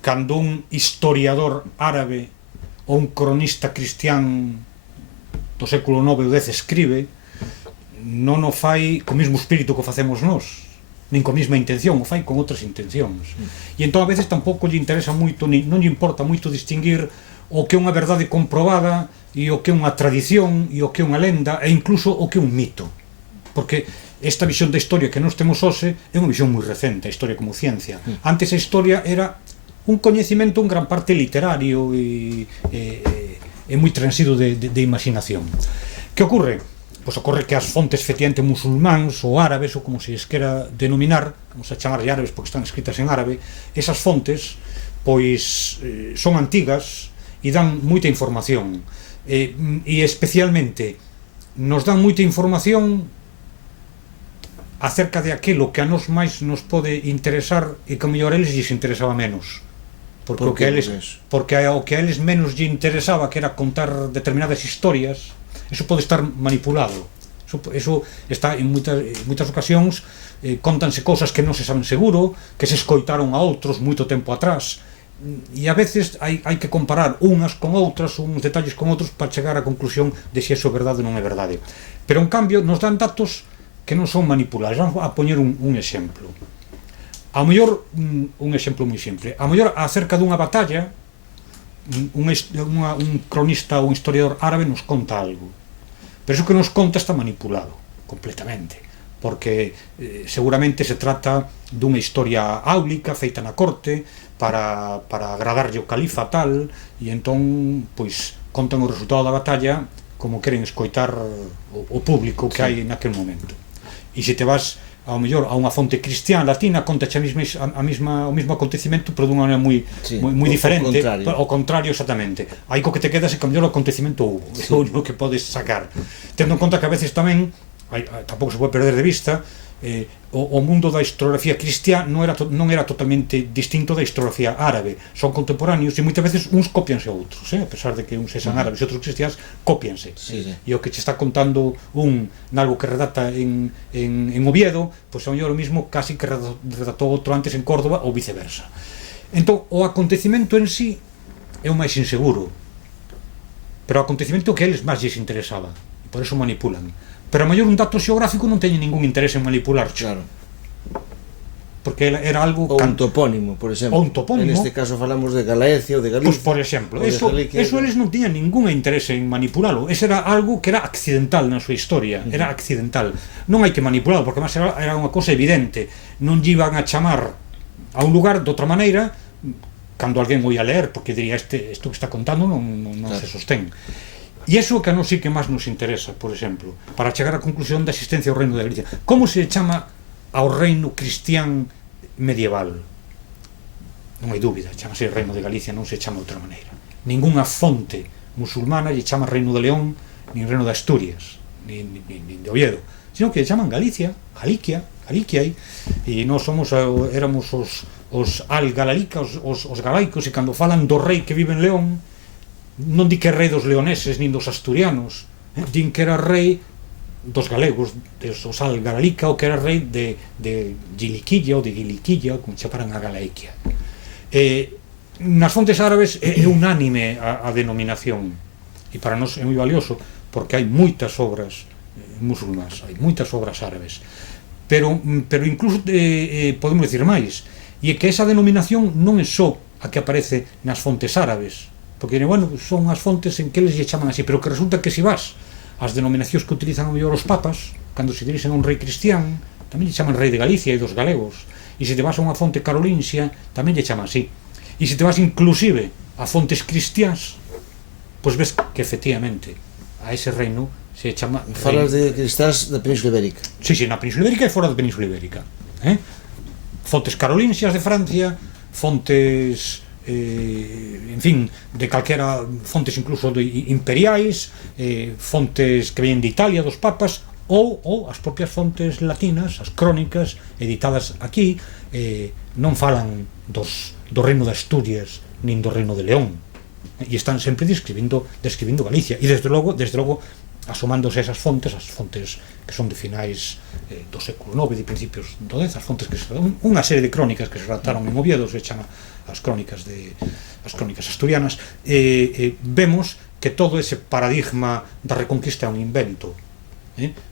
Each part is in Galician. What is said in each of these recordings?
cando un historiador árabe ou un cronista cristián do século IX ou X escribe, non o fai co mesmo espírito que o facemos nós, nin coa mesma intención, o fai con outras intencións. E entón a veces tampouco lle interesa moito, non lle importa moito distinguir o que é unha verdade comprobada e o que é unha tradición e o que é unha lenda e incluso o que é un mito, porque esta visión da historia que nós temos hoxe é unha visión moi recente, a historia como ciencia. Antes a historia era un coñecemento en gran parte literario e moi transido de imaginación. Que ocorre? Pois ocorre que as fontes efectivamente musulmáns ou árabes, ou como se les quera denominar, vamos a chamarlle árabes porque están escritas en árabe, esas fontes pois son antigas e dan moita información, e especialmente nos dan moita información acerca de aquilo que a nos máis nos pode interesar e que a mellor a eles lles interesaba menos, porque o que a eles menos lle interesaba, que era contar determinadas historias, eso pode estar manipulado. Eso está en moitas ocasións, contanse cousas que non se saben seguro, que se escoitaron a outros moito tempo atrás, e a veces hai que comparar unhas con outras, uns detalles con outros, para chegar á conclusión de se iso é verdade ou non é verdade. Pero en cambio nos dan datos que non son manipulables. Vamos a poñer un exemplo. A mellor, un exemplo moi simple. A mellor, acerca dunha batalla, un cronista ou un historiador árabe nos conta algo. Pero iso que nos conta está manipulado, completamente. Porque seguramente se trata dunha historia áulica, feita na corte, para agradarlle o califa tal, e entón, pois, contan o resultado da batalla como queren escoitar o público que hai naquele momento. E se te vas ao mellor a unha fonte cristián latina, contache o mesmo acontecimento, pero dunha maneira moi diferente, ao contrario exactamente. Aí co que te quedas é que o mellor o acontecimento houbo, é o único que podes sacar, tendo en conta que a veces tamén tampouco se pode perder de vista, o mundo da historiografía cristiá non era totalmente distinto da historiografía árabe, son contemporáneos e moitas veces uns copianse a outros, a pesar de que uns sexan árabes e outros cristiáns, copianse, e o que che está contando nalgo que redacta en Oviedo, pois é o mismo casi que redactou outro antes en Córdoba ou viceversa. Entón, o acontecimento en sí é o máis inseguro, pero o acontecimento que a eles máis lles interesaba, e por eso manipulan. Pero a mellor un dato xeográfico non teñe ningún interese en manipular, claro, porque era algo... Ou un topónimo, por exemplo. Ou un topónimo. En este caso falamos de Galaecia ou de Galicia. Pois, por exemplo, eso eles non tiñan ningún interese en manipulalo. Ese era algo que era accidental na súa historia, era accidental. Non hai que manipularlo, porque máis era unha cousa evidente. Non lle iban a chamar a un lugar de outra maneira cando alguén o ia ler, porque diría, isto que está contando non se sostén. E iso que a nos sí que máis nos interesa, por exemplo, para chegar á conclusión da existencia do reino de Galicia. Como se chama ao reino cristián medieval? Non hai dúbida, chamase reino de Galicia, non se chama de outra maneira. Ningunha fonte musulmana lle chama reino de León, nin reino de Asturias, nin de Oviedo, sino que lle chaman Galicia, Galicia, e nós éramos os al-Galalica, os galaicos, e cando falan do rei que vive en León, non di que é rei dos leoneses nin dos asturianos, din que era rei dos galegos, dos al-Galalica, ou que era rei de Giliquilla ou de Guiliquilla, como chaparan a Galaiquia. Nas fontes árabes é unánime a denominación, e para nós é moi valioso, porque hai moitas obras musulmás, hai moitas obras árabes, pero incluso podemos decir máis, e é que esa denominación non é só a que aparece nas fontes árabes, porque, bueno, son as fontes en que eles lle chaman así, pero que resulta que se vas as denominacións que utilizan ao mellor os papas, cando se dirixen a un rei cristián, tamén lle chaman rei de Galicia e dos galegos, e se te vas a unha fonte carolinxia, tamén lle chaman así, e se te vas inclusive a fontes cristiás, pois ves que efectivamente a ese reino se chama... Falas de cristás da Península Ibérica. Sí, na Península Ibérica e fora da Península Ibérica. Fontes carolinxias de Francia, fontes... en fin, de calquera, fontes incluso imperiais, fontes que veñen de Italia, dos papas, ou as propias fontes latinas, as crónicas editadas aquí, non falan do reino de Asturias nin do reino de León, e están sempre describindo Galicia, e desde logo asomándose esas fontes que son de finais do século IX, de principios do X, as fontes que son unha serie de crónicas que se redactaron en Oviedo, se chama as crónicas asturianas, vemos que todo ese paradigma da Reconquista é un invento,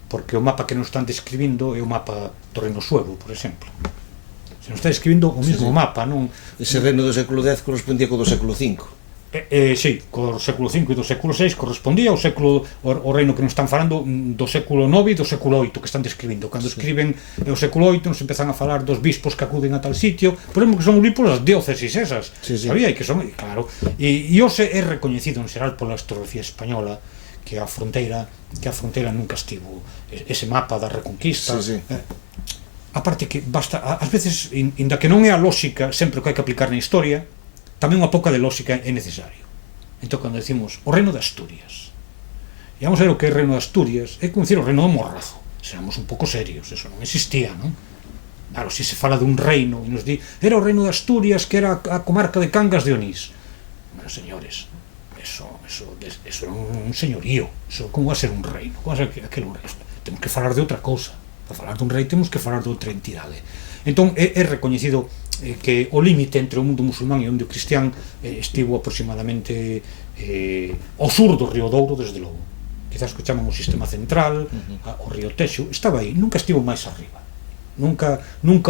porque o mapa que nos están describindo é o mapa do Reino Suevo, por exemplo. Se nos está describindo o mesmo mapa, non? Ese reino do século X correspondía co do século V. Sí, co século V e do século VI correspondía ao reino que nos están falando do século IX e do século VIII que están describindo. Cando escriben o século VIII nos empezan a falar dos bispos que acuden a tal sitio, por exemplo, que son bispos das diócesis esas, sabía? Que son, claro, e hoxe é recoñecido en xeral pola historiografía española que a fronteira nunca estivo ese mapa da Reconquista. Aparte que basta, ás veces, inda que non é a lógica sempre que hai que aplicar na historia, tamén unha pouca de lógica é necesario. Entón, cando decimos o reino de Asturias, e vamos a ver o que é o reino de Asturias, é como dicir o reino do Morrazo. Seramos un pouco serios, eso non existía, non? Claro, se se fala dun reino e nos di, era o reino de Asturias que era a comarca de Cangas de Onís. Bueno, señores, eso era un señorío, eso como va a ser un reino? Como va a ser aquel reino? Temos que falar de outra cousa. Para falar dun rei temos que falar de outra entidade. Entón, é recoñecido que o límite entre o mundo musulmán e o mundo cristián estivo aproximadamente ao sur do río Douro, desde logo. Quizás que chaman o sistema central, o río Texo, estaba aí, nunca estivo máis arriba. Nunca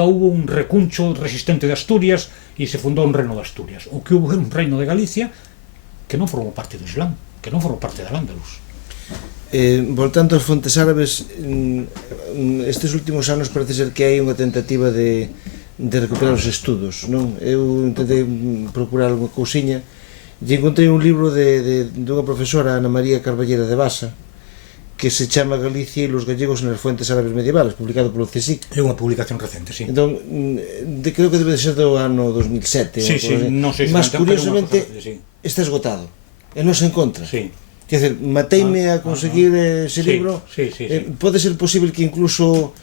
hubo un recuncho resistente de Asturias e se fundou un reino de Asturias. O que hubo era un reino de Galicia que non formou parte do Islam, que non formou parte da Al-Ándalus. Voltando ás fontes árabes, estes últimos anos parece ser que hai unha tentativa de recuperar os estudos, non? Eu intentei procurar unha cousiña e encontrei un libro dunha profesora, Ana María Carballera de Basa, que se chama Galicia e los gallegos en as fuentes árabes medievales, publicado polo CSIC. É unha publicación recente, sí. Entón, creo que debe de ser do ano 2007. Sí, non sei se mas curiosamente está esgotado e non se encontra. Sí. Quer dizer, mateime a conseguir ese libro. Pode ser posible que incluso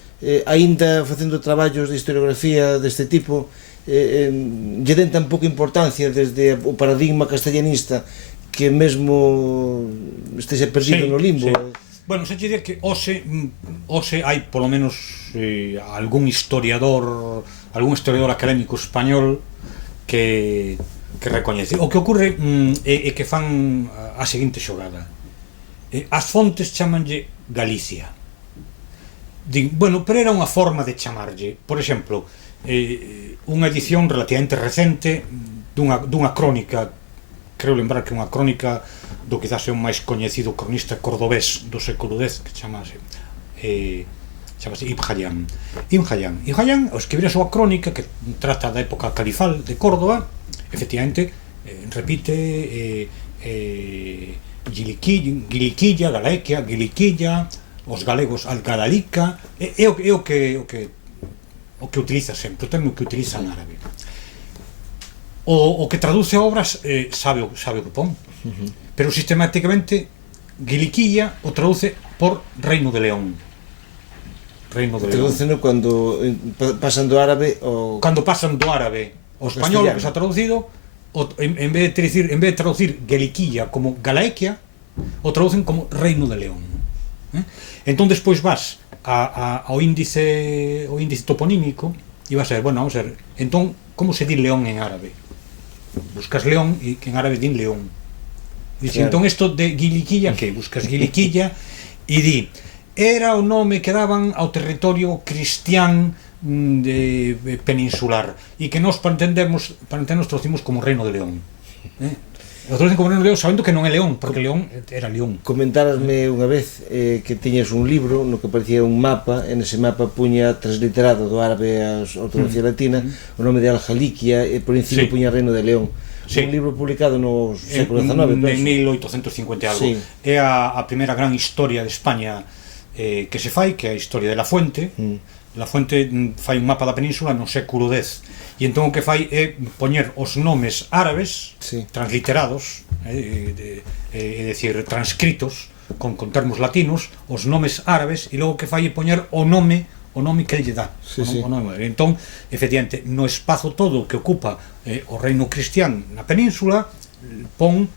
aínda facendo traballos de historiografía deste tipo lle den tan pouca importancia desde o paradigma castellanista que mesmo estexa perdido no limbo. Bueno, se diría que hoxe hai polo menos algún historiador académico español que recoñece. O que ocorre é que fan a seguinte xogada. As fontes chamanlle Galicia. Din, bueno, pero era unha forma de chamarlle. Por exemplo, unha edición relativamente recente dunha crónica, creo lembrar que unha crónica do quizás é o máis coñecido cronista cordobés do século X, que chamase Ibn Hayyan. Ibn Hayyan, ao escribir a súa crónica, que trata da época califal de Córdoba, efectivamente, repite Giliquilla, Galaequia, Giliquilla, os galegos Algadalica, é o que utiliza sempre, o termo que utiliza en árabe. O que traduce obras sabe o que pon, pero sistemáticamente Giliquilla o traduce por Reino de León. Traduceno cando pasan do árabe ao... Cando pasan do árabe ao español, que se ha traducido, en vez de traducir Giliquilla como Galaequia, o traducen como Reino de León. Entón despois vas ao índice toponímico e vas a ver, bueno, vamos a ver, entón, como se di León en árabe? Buscas León e que en árabe din León. Dice, claro. Entón isto de Giliquilla, que buscas Giliquilla e di, era o nome que daban ao territorio cristián peninsular e que nós para entendernos traducimos como Reino de León. O traducen como Reino de León sabendo que non é León, porque León era León. Comentarasme unha vez que tiñas un libro no que parecía un mapa, en ese mapa puña transliterado do árabe a ortografía latina o nome de Al-Jaliquia e por encima puña Reino de León. Un libro publicado no século XIX, en 1850 algo. É a primeira gran historia de España que se fai, que é a historia de La Fuente. La Fuente fai un mapa da península no século X e entón o que fai é poñer os nomes árabes transliterados, é dicir, transcritos con termos latinos, os nomes árabes, e logo o que fai é poñer o nome que lle dá. Entón, efectivamente, no espazo todo que ocupa o reino cristián na península, pon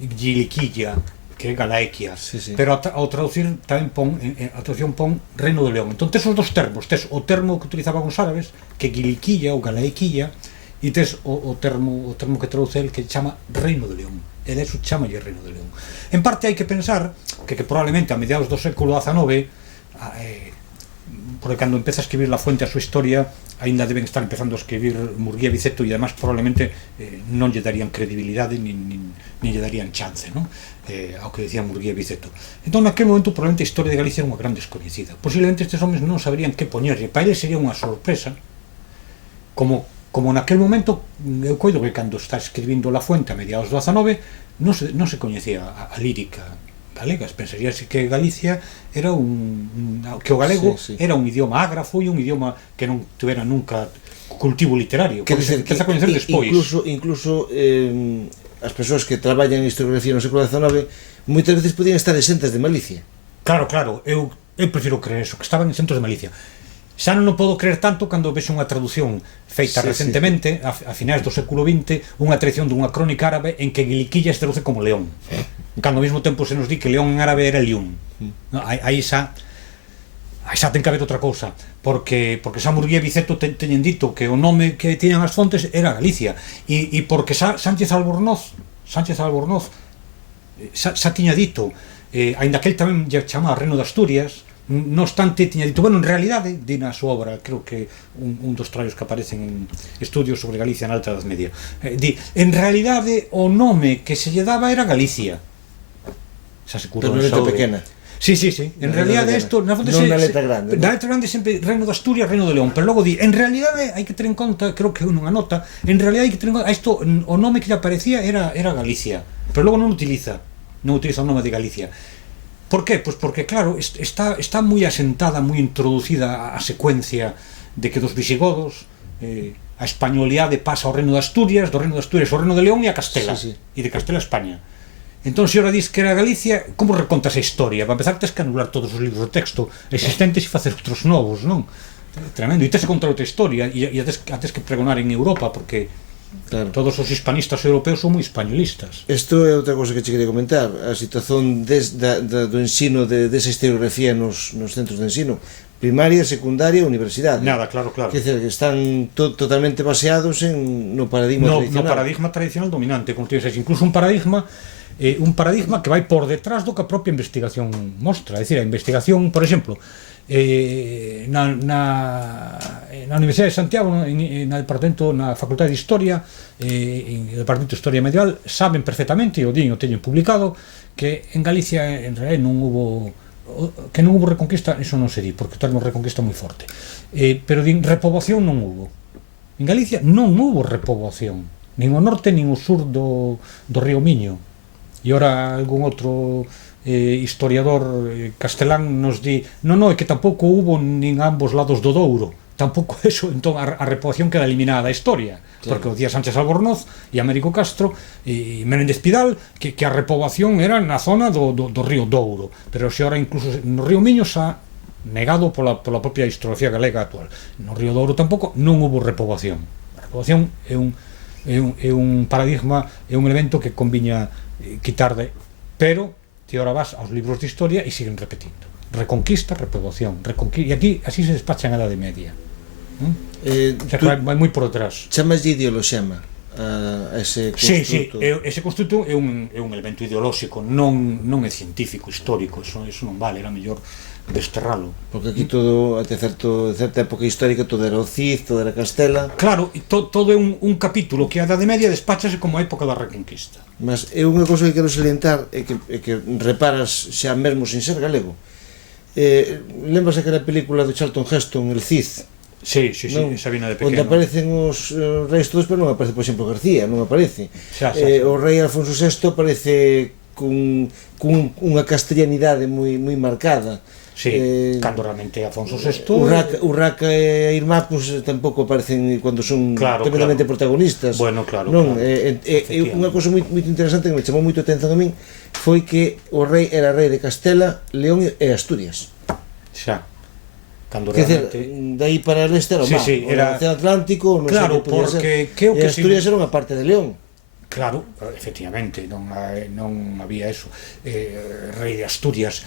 Giliquilla, que é Galaequia, sí, sí. pero ao traducir tamén a traducción pon Reino de León. Entón tes os dos termos, tes o termo que utilizaban os árabes, que é Giliquilla ou Galaequilla, e tes o termo que traduce el, que chama Reino de León. E deso chamalle Reino de León. En parte hai que pensar que probablemente a mediados do século XIX, porque cando empeza a escribir La Fuente a súa historia, aínda deben estar empezando a escribir Murguía e Viceto, e además probablemente non lle darían credibilidade nin lle darían chance, non? Ao que decía Murguía e Viceto. Entón, naquele momento, probablemente a historia de Galicia era unha gran descoñecida. Posiblemente estes homens non saberían que poñerlle. Para eles sería unha sorpresa, como naquele momento, eu coido que cando está escribindo La Fuente a mediados do XIX non se coñecía a lírica galega. Pensaríase que Galicia era que o galego era un idioma ágrafo e un idioma que non tuvera nunca cultivo literario, porque se empeza a coñecer despois. Incluso as persoas que traballan en historiografía no século XIX moitas veces podían estar exentas de malicia. Claro, eu prefiro creer eso, que estaban exentos de malicia. Xa non podo creer tanto cando vexo unha traducción feita recentemente, a finais do século XX, unha traducción dunha crónica árabe en que Giliquilla se traduce como león, cando ao mesmo tempo se nos di que león en árabe era liún. Aí xa ten que haber outra cousa, porque xa Murguía e Viceto teñen dito que o nome que tiñan as fontes era Galicia, e porque Sánchez Albornoz xa tiña dito, aínda que el tamén lle chamaba Reino de Asturias, no obstante, tiña dito, bueno, en realidade, di na súa obra, creo que un dos traballos que aparecen en estudios sobre Galicia na Alta Edad Media, di, en realidade, o nome que se lle daba era Galicia. Xa se curou en letra pequena. Sí, en realidade isto, na fonte non na letra grande. Na letra grande sempre Reino de Asturias, Reino de León, pero logo di, en realidade hai que ter en conta, creo que nunha nota, en realidade hai que ter en conta, isto, o nome que lle aparecía era Galicia, pero logo non utiliza o nome de Galicia. Por qué? Pois porque, claro, está moi asentada, moi introducida a secuencia de que dos visigodos a españolidade pasa ao Reino de Asturias, do Reino de Asturias ao Reino de León e a Castela, e de Castela a España. Entón, se ora dis que era Galicia, como recontas a historia? Para empezar, tens que anular todos os libros de texto existentes e facer outros novos, non? Tremendo, e tens que contar outra historia, e a tens que pregonar en Europa, porque claro, todos os hispanistas europeos son moi españolistas. Isto é outra cousa que che quería comentar, a situación do ensino desa historiografía nos centros de ensino, primaria, secundaria e universidade. Nada, claro. Quer dizer, que están totalmente baseados no paradigma tradicional. No paradigma tradicional dominante, como dices, incluso un paradigma que vai por detrás do que a propia investigación mostra. É dicir, a investigación, por exemplo, na Universidade de Santiago, na Facultade de Historia, en o Departamento de Historia Medieval, saben perfectamente, e o teñen publicado, que en Galicia en realidad non hubo reconquista. Eso non se di, porque o termo reconquista é moi forte, pero din repoboación non hubo. En Galicia non hubo repoboación, nin o norte nin o sur do río Miño. E ora algún outro historiador castelán nos di non, é que tampouco hubo nin ambos lados do Douro, tampouco eso. Entón a repoboación queda eliminada da historia, claro, porque o día Sánchez Albornoz e Américo Castro e Menéndez Pidal que a repoboación era na zona do río Douro, pero se ora incluso no río Miño xa negado pola propia historiografía galega actual. No río Douro tampouco non hubo repoboación. A repoboación é un paradigma, é un elemento que conviña quitar pero ti ora vas aos libros de historia e siguen repetindo reconquista, repoboación, e aquí así se despachan a Edade Media, vai moi por detrás. Chamas de ideoloxema a ese construto? Sí, ese construto é un elemento ideolóxico, non é científico, histórico, eso non vale, era mellor desterralo. Porque aquí todo, até certa época histórica, todo era o Cid, todo era Castela. Claro, todo é un capítulo que a Edade Media despáchase como a época da Reconquista. Mas é unha cousa que quero salientar, é que reparas xa mesmo sin ser galego. Lembras aquela película do Charlton Heston, El Cid? Sí, esa vina de pequeno. Onde aparecen os reis todos, pero non aparece, por exemplo, García, non aparece. O rei Alfonso VI aparece con unha castellanidade moi marcada. Sí, cando realmente Afonso VI... Urraca e a Irmá pues, tampouco aparecen cando son tremendamente protagonistas. Bueno, claro. Unha cousa moi interesante que me chamou moito a atención a min foi que o rei era rei de Castela, León e Asturias. Xa. Cando realmente... Daí para el este era o mar, o Océano Atlántico, non claro, sei que podía ser. E Asturias era unha parte de León. Claro, efectivamente, non había eso. Rei de Asturias.